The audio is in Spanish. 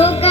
Boca